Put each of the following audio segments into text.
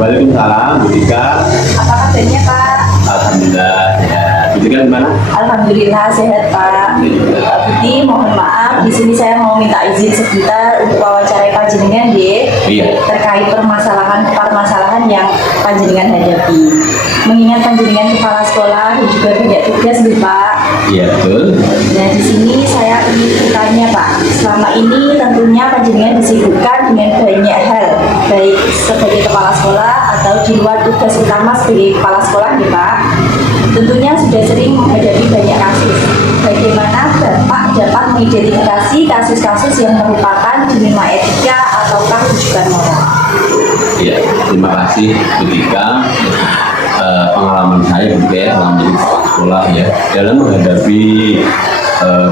Waalaikumsalam, Bu Dika. Apa kabarnya Pak? Alhamdulillah ya. Bu Dika gimana? Alhamdulillah sehat Pak. Pak Budi, mohon maaf, di sini saya mau minta izin sebentar untuk wawancara panjenengan Iya. terkait permasalahan yang panjenengan hadapi. Mengingat panjenengan kepala sekolah dan juga banyak tugas nih Pak. Iya betul. Nah di sini saya ingin bertanya Pak, selama ini tentunya panjenengan disibukkan dengan banyak hal, baik sebagai kepala sekolah atau di luar tugas utama sebagai kepala sekolah nih Pak. Tentunya sudah sering menghadapi banyak kasus. Bagaimana Bapak dapat mengidentifikasi kasus-kasus yang merupakan dilema etika ataukah rujukan moral? Iya, terima kasih Bu Dika. Pengalaman saya juga ya selama menjadi kepala sekolah ya dalam menghadapi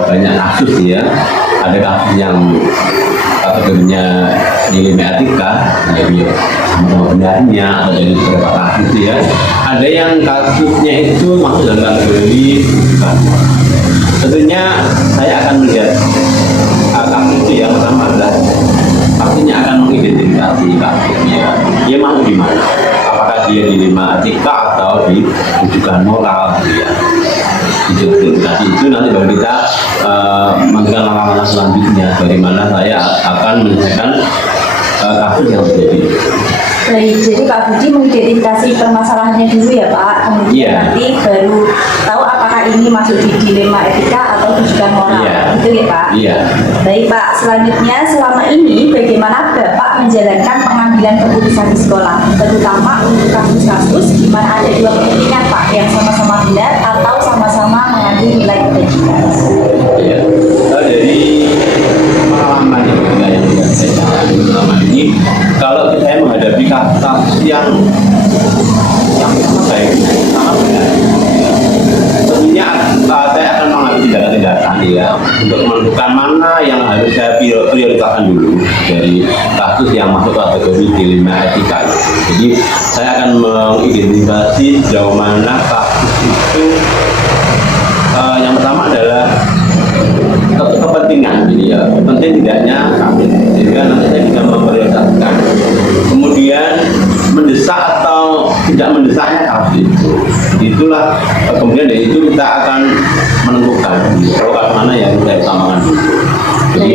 banyak kasus ya. Ada kasus yang kategorinya dilema etika, jadi sama benarnya atau dari beberapa kasus ya. Ada yang kasusnya itu masuk dalam kategori bukan. Tentunya saya akan melihat kasus itu yang pertama adalah pastinya akan mengidentifikasi kasusnya. Dia mau di mana? Apakah dia dilema etika atau di rujukan moral gitu ya. Identifikasi itu nanti baru kita menentukan langkah-langkah selanjutnya bagaimana saya akan menyelesaikan kasus yang terjadi. Baik, jadi Pak Budi mengidentifikasi permasalahannya dulu ya Pak, kemudian Iya. nanti baru tahu apakah ini masuk di dilema etika atau rujukan moral, Iya. gitu ya Pak? Iya. Baik Pak, selanjutnya selama ini bagaimana Bapak menjalankan pengambilan keputusan di sekolah, terutama untuk kasus-kasus di mana ada dua kepentingan Pak, yang sama-sama benar atau sama-sama mengandung nilai kebajikan. Ya, dari pengalaman yang saya jalani selama ini, kalau saya menghadapi kasus yang apa ya, sama benar, tentunya saya akan mengambil tindakan-tindakan ya untuk menentukan mana yang harus saya prioritaskan dulu dari kasus yang masuk kategori dilema etika. Jadi saya akan mengidentifikasi sejauh mana kasus itu. Yang pertama adalah kepentingan, jadi ya penting tidaknya kami, sehingga nanti saya bisa memprioritaskan. Kemudian mendesak atau tidak mendesaknya kasus itu, itulah kemudian dari itu kita akan menentukan kalau mana yang saya utamakan dulu. Jadi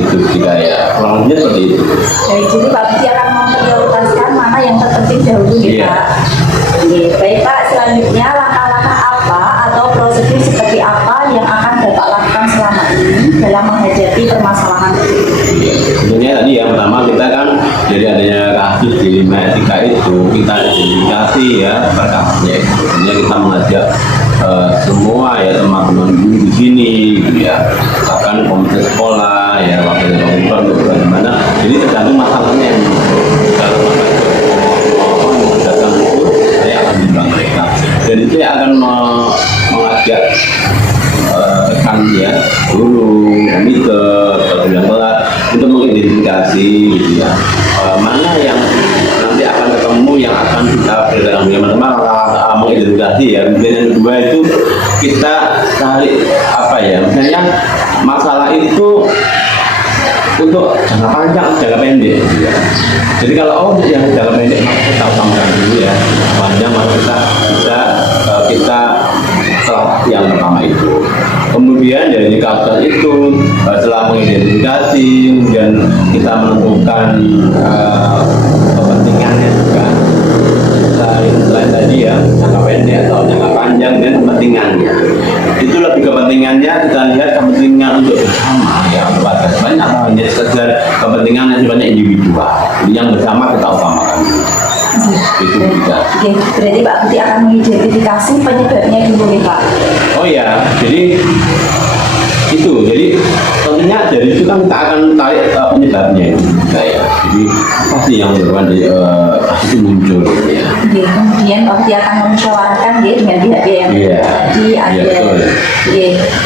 itu kita ya kurang lebih seperti itu. Baik, jadi Pak Budi akan memprioritaskan mana yang terpenting dahulu ya Iya. Pak. Oke, baik Pak, selanjutnya langkah-langkah apa atau prosedur seperti apa yang akan Bapak lakukan selama ini dalam menghadapi permasalahan tersebut? Sebenarnya tadi yang pertama kita kan dari adanya kasus dilema etika itu kita identifikasi ya per kasusnya. Sebenarnya kita mengajak semua ya teman-teman guru di sini gitu ya, bahkan komite sekolah ya wakil ketua untuk bagaimana. Jadi tergantung masalahnya yang kalau datang itu saya akan bimbang mereka. Dan itu saya akan mengajak rekan ya guru, komite, yang kelas untuk mengidentifikasi gitu ya mana yang nanti akan ketemu yang akan kita berikan teman-teman mengidentifikasi ya. Kemudian yang kedua itu kita cari apa ya, misalnya masalah itu untuk jangka panjang, jangka pendek gitu ya. Jadi kalau untuk yang jangka pendek maka kita utamakan dulu ya, panjang maka kita bisa setelah yang pertama itu. Kemudian dari kasus itu setelah mengidentifikasi, kemudian kita menentukan kepentingannya juga. Selain tadi ya jangka pendek atau jangka panjang dan kepentingannya. Itu lebih kepentingannya kita lihat kepentingan untuk bersama ya keluarga banyak atau hanya sekedar kepentingan yang sifatnya individual. Jadi yang bersama kita utamakan. Itu juga. Oke, berarti Pak Budi akan mengidentifikasi penyebabnya dulu nih Pak. Oh ya, jadi itu, jadi tentunya dari itu kan kita akan tarik penyebabnya itu ya. Jadi apa sih yang menyebabkan kasus itu muncul gitu ya. Oke, kemudian Pak Budi akan memusyawarahkan dengan pihak yang Iya. tadi ada, betul.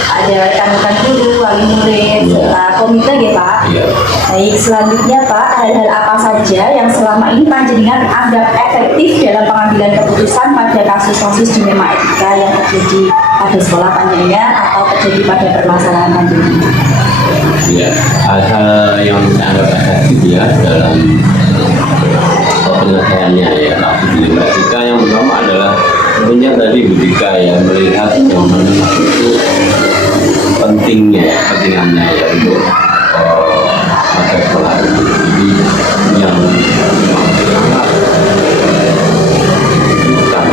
ada rekan-rekan guru, wali murid, serta komite ya Pak. Iya. Baik, selanjutnya Pak, hal-hal apa saja yang selama ini panjenengan anggap efektif dalam pengambilan keputusan pada kasus-kasus dilema etika yang terjadi pada sekolah panjenengan atau terjadi pada permasalahan panjenengan? Ya, hal-hal yang saya anggap efektif ya dalam penyelesaiannya ya kasus dilema etika. Yang pertama adalah tentunya tadi Budika ya, melihat bagaimana kasus itu kepentingannya ya untuk masa sekolah itu. Jadi yang sangat bukan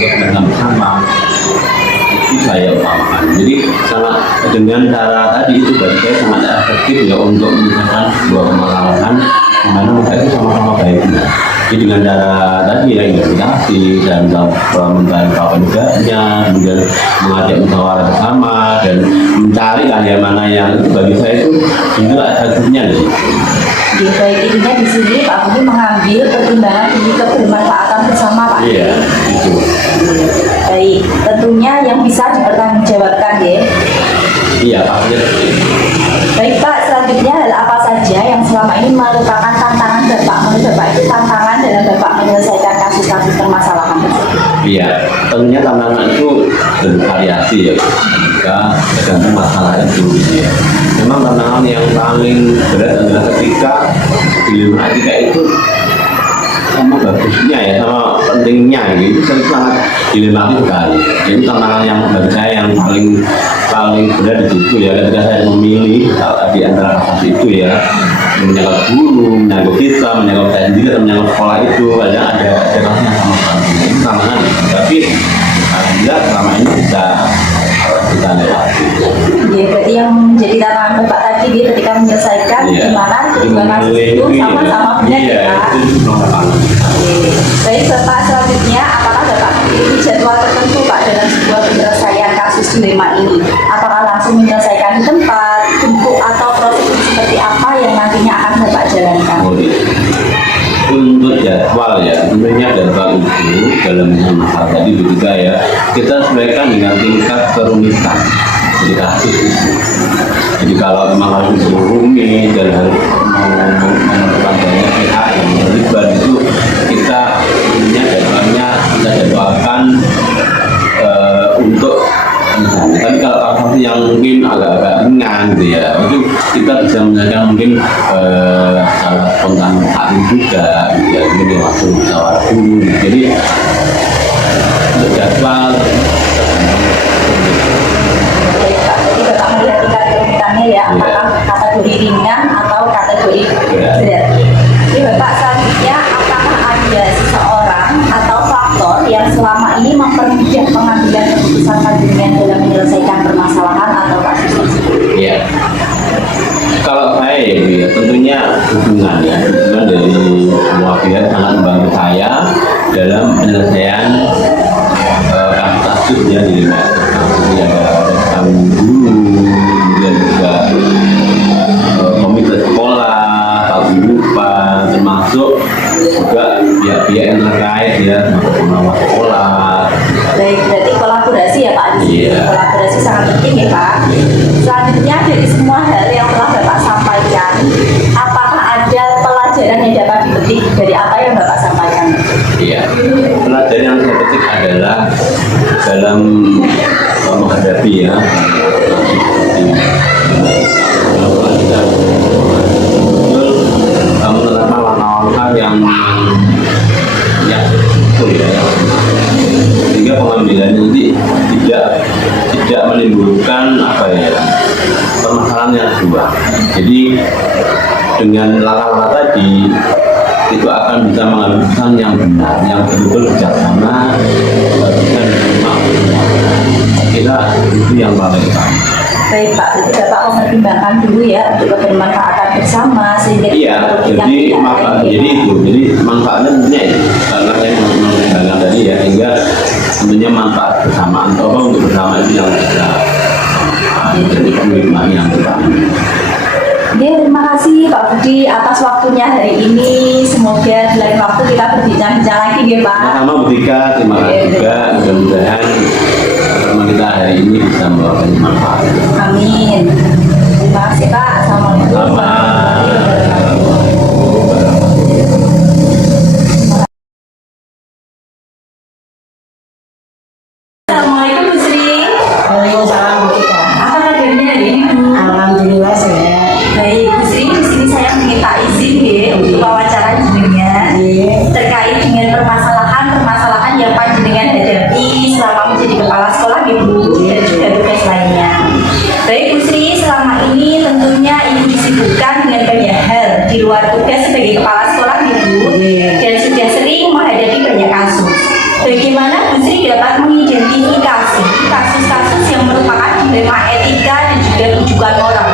ya dalam bersama itu saya utamakan. Jadi sangat dengan cara tadi itu bagi saya sangat efektif ya untuk menyelesaikan sebuah permasalahan dimana mereka itu sama-sama baiknya. Jadi dengan cara tadi ya investigasi dan mencari kawan neganya, kemudian mengajak musyawarah bersama dan mencari lah ya mana yang bagi saya itu juga efektifnya deh. Jadi baik intinya di sini Pak Budi mengambil pertimbangan demi kebermanfaatan bersama Pak. Iya, itu. Baik, tentunya yang bisa dipertanggungjawabkan ya. Iya, pastinya. Baik Pak, selanjutnya adalah apa saja yang selama ini merupakan tantangan Bapak? Menurut Bapak itu tantangan dalam Bapak menyelesaikan kasus-kasus permasalahan tersebut? Iya, tentunya tantangan itu bervariasi ya, jika tergantung masalah itu gitu ya. Memang tantangan yang paling berat adalah ketika dilema etika itu sama bagusnya ya, sama pentingnya gitu, sangat dilematis sekali. Itu tantangan yang bagi saya yang paling berat di situ ya, ketika saya memilih di antara kasus itu ya, menyangkut guru, menyangkut kita, menyangkut saya sendiri, atau menyangkut sekolah itu, kadang ada kasus yang sama sekali. Itu tantangan, tapi alhamdulillah selama ini bisa kita lewati. Ya, berarti yang menjadi tantangan Bapak tadi dia ketika menyelesaikan gimana kedua kasus itu sama-sama benar ya Pak? Baik Bapak, selanjutnya apakah Bapak memiliki jadwal tertentu Pak dalam sebuah penyelesaian kasus dilema ini? Apakah langsung menyelesaikan di tempat, bentuk atau prosedur seperti apa yang nantinya akan Bapak jalankan? Untuk jadwal ya, tentunya jadwal itu dalam masalah tadi juga ya, kita sesuaikan dengan tingkat kerumitan jadi kasus itu. Jadi kalau memang harus rumit dan harus memerlukan banyak pihak yang terlibat itu, kita punya jadwalnya kita jadwalkan untuk misalnya. Tapi kalau kasus yang mungkin agak-agak ringan gitu ya, itu kita bisa menyelesaikan mungkin secara spontan hari juga gitu ya, kemudian langsung musyawarah dulu. Jadi untuk jadwal Jadi Bapak melihat tingkat kerumitannya ya, apakah kategori ringan atau kategori berat. Jadi Bapak selanjutnya, apakah ada seseorang atau faktor yang selama ini mempermudah pengambilan keputusan panjenengan dalam menyelesaikan permasalahan atau kasus tersebut? ya, kalau saya ya tentunya hubungan dari semua pihak sangat membantu saya dalam penyelesaian kasus ya di ada kami guru, kemudian juga komite sekolah, lupa, termasuk juga pihak-pihak yang terkait ya, termasuk pengawas sekolah. Baik, berarti kolaborasi ya Pak. Iya. Kolaborasi sangat penting ya Pak. Selanjutnya dari semua hal yang telah Bapak sampaikan, apakah ada pelajaran yang dapat dipetik dari apa yang Bapak sampaikan? Iya, pelajaran yang saya petik adalah dalam menghadapi ya menerapkan langkah-langkah yang betul ya, sehingga pengambilannya nanti tidak menimbulkan apa ya permasalahan yang kedua. Jadi dengan langkah-langkah tadi itu akan bisa mengambil keputusan yang benar, yang betul-betul bijaksana, dan diterima. Kita itu yang paling utama. Baik Pak, jadi Bapak mempertimbangkan dulu ya untuk kebermanfaatan bersama sehingga Iya, jadi manfaatnya tentunya itu karena saya mempertimbangkan tadi ya, sehingga tentunya manfaat bersama atau untuk bersama itu yang bisa jadi komitmen yang utama. Oke, terima kasih Pak Budi atas waktunya hari ini. Semoga di lain waktu kita berbincang-bincang lagi ya Pak. Sama Budika, terima kasih juga. Mudah-mudahan pertemuan kita hari ini bisa membawa manfaat. Amin. Terima kasih Pak. Assalamualaikum warahmatullahi wabarakatuh. Assalamualaikum Bu Sri. Waalaikumsalam Bu Tika. Apa kabarnya hari ini Bu? Alhamdulillah sehat. Baik Bu Sri, di sini saya meminta izin ya untuk wawancara jenengan. Iya. dilema etika dan juga rujukan moral?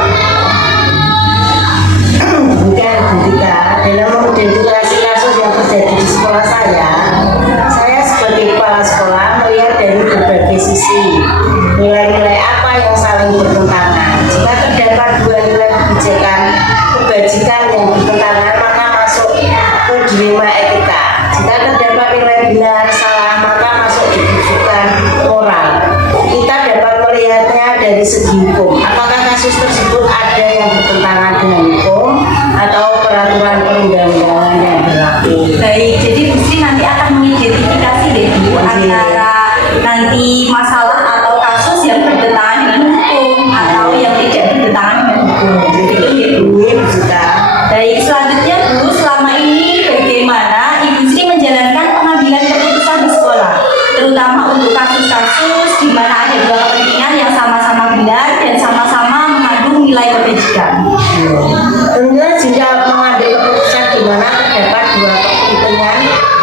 Bukan ketika dalam mengidentifikasi kasus yang terjadi di sekolah saya sebagai kepala sekolah melihat dari berbagai sisi nilai-nilai apa yang saling bertentangan. Jika terdapat dua nilai kebajikan yang bertentangan, maka masuk ke dilema etika. Jika terdapat nilai benar salah, maka masuk di rujukan moral. Kita dapat melihatnya dari segi hukum. Apakah kasus tersebut ada yang bertentangan dengan hukum atau peraturan perundang-undangan yang berlaku? Baik, jadi Bu Sri nanti akan mengidentifikasi deh Bu antara nanti masalah atau kasus yang bertentangan dengan hukum atau yang tidak bertentangan dengan hukum. Itu ya Bu. Baik, selanjutnya Bu, selama ini bagaimana Ibu Sri menjalankan pengambilan keputusan di sekolah, terutama untuk kasus-kasus di mana ada dua kepentingan yang sama-sama benar dan sama-sama mengandung nilai kebajikan. Tentunya jika mengambil keputusan di mana terdapat dua kepentingan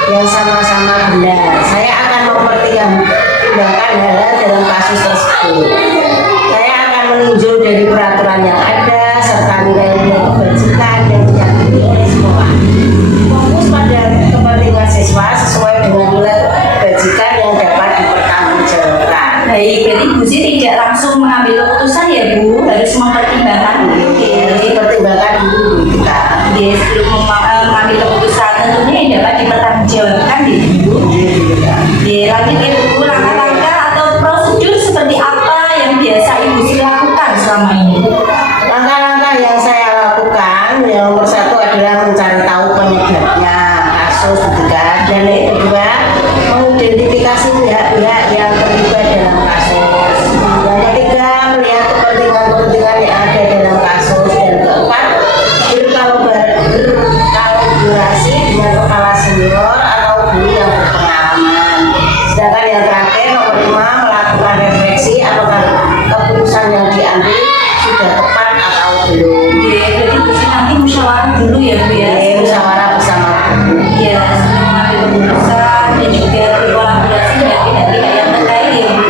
yang sama-sama benar, saya akan mempertimbangkan hal dalam kasus tersebut. Saya akan meninjau dari peraturan yang ada serta nilai-nilai kebajikan yang diyakini oleh sekolah. Fokus pada kepentingan siswa sesuai dengan nilai kebajikan yang dapat dipertanggungjawabkan. Baik, jadi Bu Sri tidak langsung mengambil keputusan ya Bu, harus mempertimbangkan dulu. Harus dipertimbangkan dulu kita. Yes, sebelum mengambil keputusan tentunya yang dapat dipertanggungjawabkan di Bu. Lanjut ya Bu, langkah-langkah atau prosedur seperti apa yang biasa Ibu Sri lakukan selama ini? Langkah-langkah yang saya lakukan, yang nomor satu adalah mencari tahu penyebabnya kasus kan, dan yang kedua mengidentifikasi pihak-pihak yang terlibat dalam kasus. Yang ketiga melihat kepentingan-kepentingan yang ada dalam kasus, dan keempat berkolaborasi dengan kepala senior atau guru yang berpengalaman. Sedangkan yang terakhir nomor 5 melakukan refleksi apakah keputusan yang diambil sudah tepat atau belum. Jadi Bu Sri nanti musyawarah dulu ya Bu ya. Musyawarah bersama guru. Ya, sebelum mengambil keputusan dan juga berkolaborasi dengan pihak-pihak yang terkait ya Bu.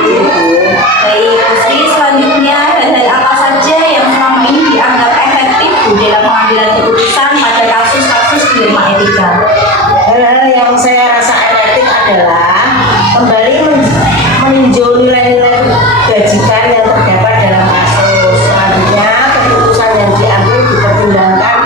Baik, Bu Sri, selanjutnya hal-hal apa saja yang selama ini dianggap efektif Bu dalam pengambilan keputusan pada kasus-kasus dilema etika? Hal-hal yang saya rasa efektif adalah kembali meninjau nilai-nilai kebajikan yang terdapat dalam kasus. Selanjutnya keputusan yang diambil dipertimbangkan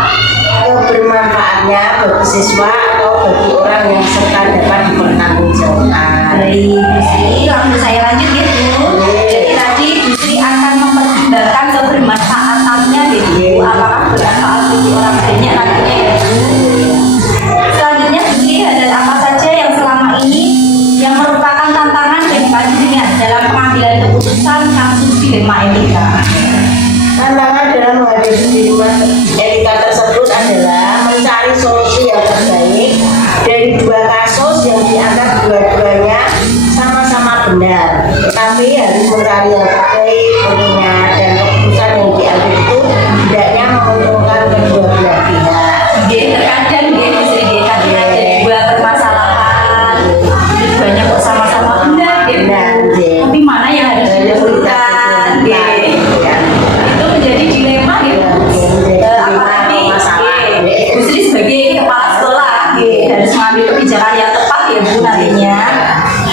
kebermanfaatnya bagi siswa atau bagi orang yang serta dapat dipertanggungjawabkan. Baik, Bu Sri, langsung saya lanjut ya Bu. Jadi tadi Bu Sri akan mempertimbangkan kebermanfaatannya ya Bu, apakah bermanfaat bagi orang banyak nantinya ya Bu. Selanjutnya Bu Sri, hal apa saja yang selama ini yang merupakan tantangan bagi panjenengan dalam pengambilan keputusan kasus dilema etika? Tantangan dalam menghadapi dilema etika tersebut adalah mencari solusi yang terbaik dari dua kasus yang dianggap dua-duanya sama-sama benar, tetapi harus mencari yang terbaik tentunya, dan keputusan yang diambil itu hendaknya menguntungkan kedua belah pihak. Terkadang Bu Sri, kadang ada dua permasalahan, keduanya kok sama-sama benar tapi mana yang harus didahulukan? Itu menjadi dilema gitu. Apalagi Bu Sri sebagai kepala sekolah harus mengambil kebijakan yang tepat ya Bu nantinya.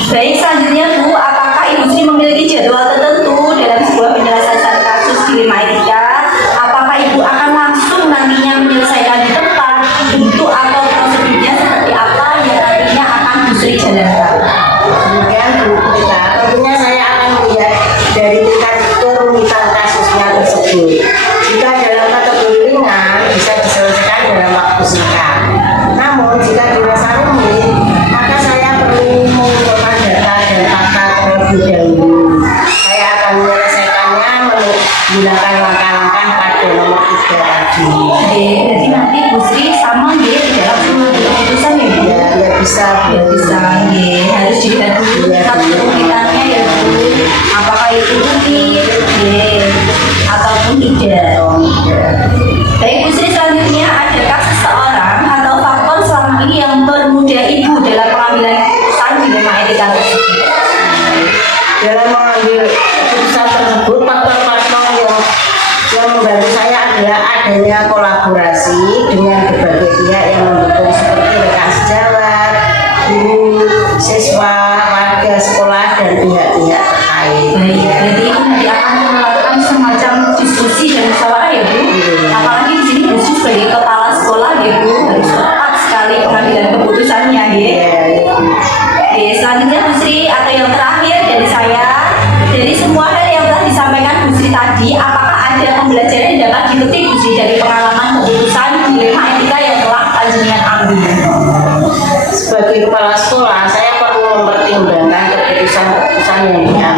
Baik, selanjutnya Bu, apakah Ibu Sri memiliki jadwal tertentu dalam sebuah penyelesaian kasus dilema etika? Apakah Ibu akan langsung nantinya menyelesaikan di tempat, bentuk atau prosedurnya seperti apa yang nantinya akan Bu Sri jalankan? Kemudian berikutnya, tentunya saya akan melihat dari tingkat kerumitan kasusnya tersebut. Jika dalam kategori ringan bisa diselesaikan dalam waktu singkat. Namun jika dirasa rumit, maka saya perlu mengumpulkan data dan fakta terlebih dahulu. Saya akan menyelesaikannya menggunakan langkah-langkah pada nomor 3 tadi. Jadi nanti Bu Sri sama di dalam mengambil keputusan ya Bu? Ya bisa. Harus dilihat dulu kerumitannya ya Bu. Apakah itu rumit ataupun tidak? Baik Bu Sri, selanjutnya adakah seseorang atau faktor selama ini yang mempermudah Ibu dalam pengambilan keputusan dilema etika tersebut? Dalam mengambil keputusan tersebut, faktor keputusan yang diambil.